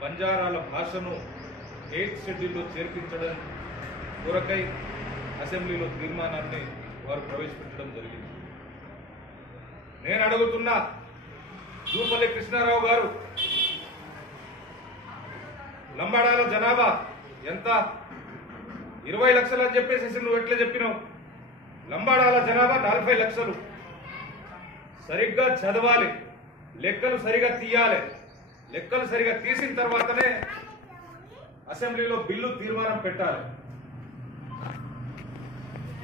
బంజారాల భాషను 8th షెడ్యూల్లో చేర్పించడం కొరకై అసెంబ్లీలో తీర్మానాన్ని వారు ప్రవేశపెట్టడం జరిగింది. నేను అడుగుతున్నా, జూపల్లి కృష్ణారావు గారు, లంబాడాల జనాభా ఎంత? 20 లక్షలు అని చెప్పేసి నువ్వు ఎట్లా చెప్పినావు? లంబాడాల జనాభా 40 లక్షలు. సరిగ్గా చదవాలి, లెక్కలు సరిగా తీయాలి. లెక్కలు సరిగా తీసిన తర్వాతనే అసెంబ్లీలో బిల్లు తీర్మానం పెట్టాలి.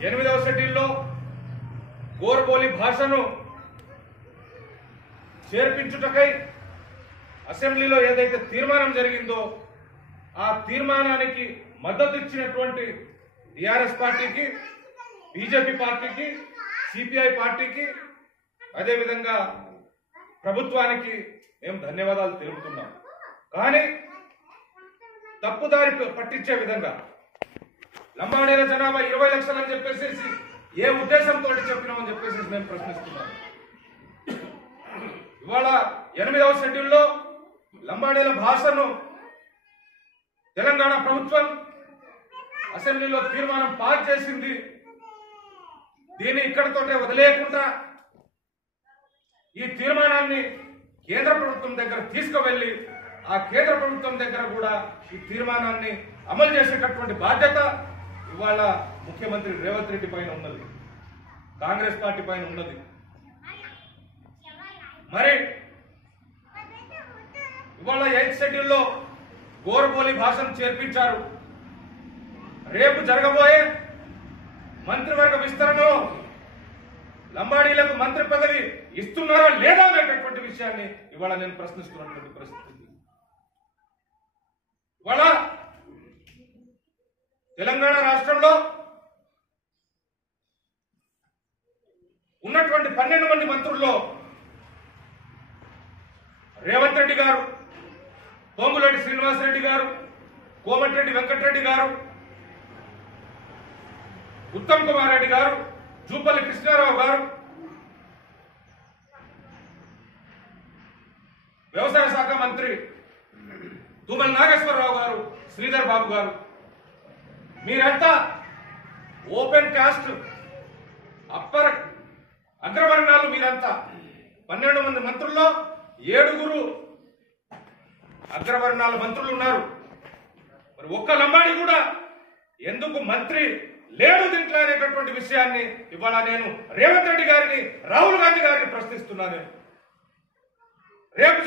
8వ షెడ్యూల్లో గోర్బోలి భాషను చేర్పించుటకై అసెంబ్లీలో ఏదైతే తీర్మానం జరిగిందో ఆ తీర్మానానికి మద్దతు ఇచ్చినటువంటి టీఆర్ఎస్ పార్టీకి, బీజేపీ పార్టీకి, సిపిఐ పార్టీకి, అదేవిధంగా ప్రభుత్వానికి మేము ధన్యవాదాలు తెలుపుతున్నాం. కానీ తప్పుదారి పట్టించే విధంగా లంబాడీల జనాభా 20 లక్షలు అని చెప్పేసి ఏ ఉద్దేశంతో చెప్పినామని చెప్పేసి మేము ప్రశ్నిస్తున్నాం. ఇవాళ 8వ షెడ్యూల్లో లంబాడీల భాషను తెలంగాణ ప్రభుత్వం అసెంబ్లీలో తీర్మానం పాస్ చేసింది. దీన్ని ఇక్కడితోటే వదిలేయకుండా ఈ తీర్మానాన్ని కేంద్ర ప్రభుత్వం దగ్గర తీసుకువెళ్లి ఆ కేంద్ర ప్రభుత్వం దగ్గర కూడా ఈ తీర్మానాన్ని అమలు చేసేటటువంటి బాధ్యత ఇవాళ ముఖ్యమంత్రి రేవంత్ రెడ్డి పైన ఉన్నది, కాంగ్రెస్ పార్టీ పైన ఉన్నది. మరి ఇవాళ 8th షెడ్యూల్లో గోర్బోలి భాషను చేర్పించారు. రేపు జరగబోయే మంత్రివర్గ విస్తరణలో లంబాడీలకు మంత్రి పదవి ఇస్తున్నారా లేదా అనేటటువంటి విషయాన్ని ఇవాళ నేను ప్రశ్నిస్తున్నటువంటి పరిస్థితి. ఇవాళ తెలంగాణ రాష్ట్రంలో ఉన్నటువంటి 12 మంది మంత్రుల్లో రేవంత్ రెడ్డి గారు, పొంగులేటి శ్రీనివాసరెడ్డి గారు, కోమటిరెడ్డి వెంకటరెడ్డి గారు, ఉత్తమ్ కుమార్ రెడ్డి గారు, జూపల్లి కృష్ణారావు గారు, వ్యవసాయ శాఖ మంత్రి తుమ్మల నాగేశ్వరరావు గారు, శ్రీధర్ బాబు గారు, మీరంతా ఓపెన్ కాస్ట్ అగ్రవర్ణాలు. మీరంతా 12 మంది మంత్రుల్లో 7 అగ్రవర్ణాల మంత్రులు ఉన్నారు. మరి ఒక్క లంబాడి కూడా ఎందుకు మంత్రి లేడు దీంట్లో అనేటటువంటి విషయాన్ని ఇవాళ నేను రేవంత్ రెడ్డి గారిని, రాహుల్ గాంధీ గారిని ప్రశ్నిస్తున్నాను. రేపు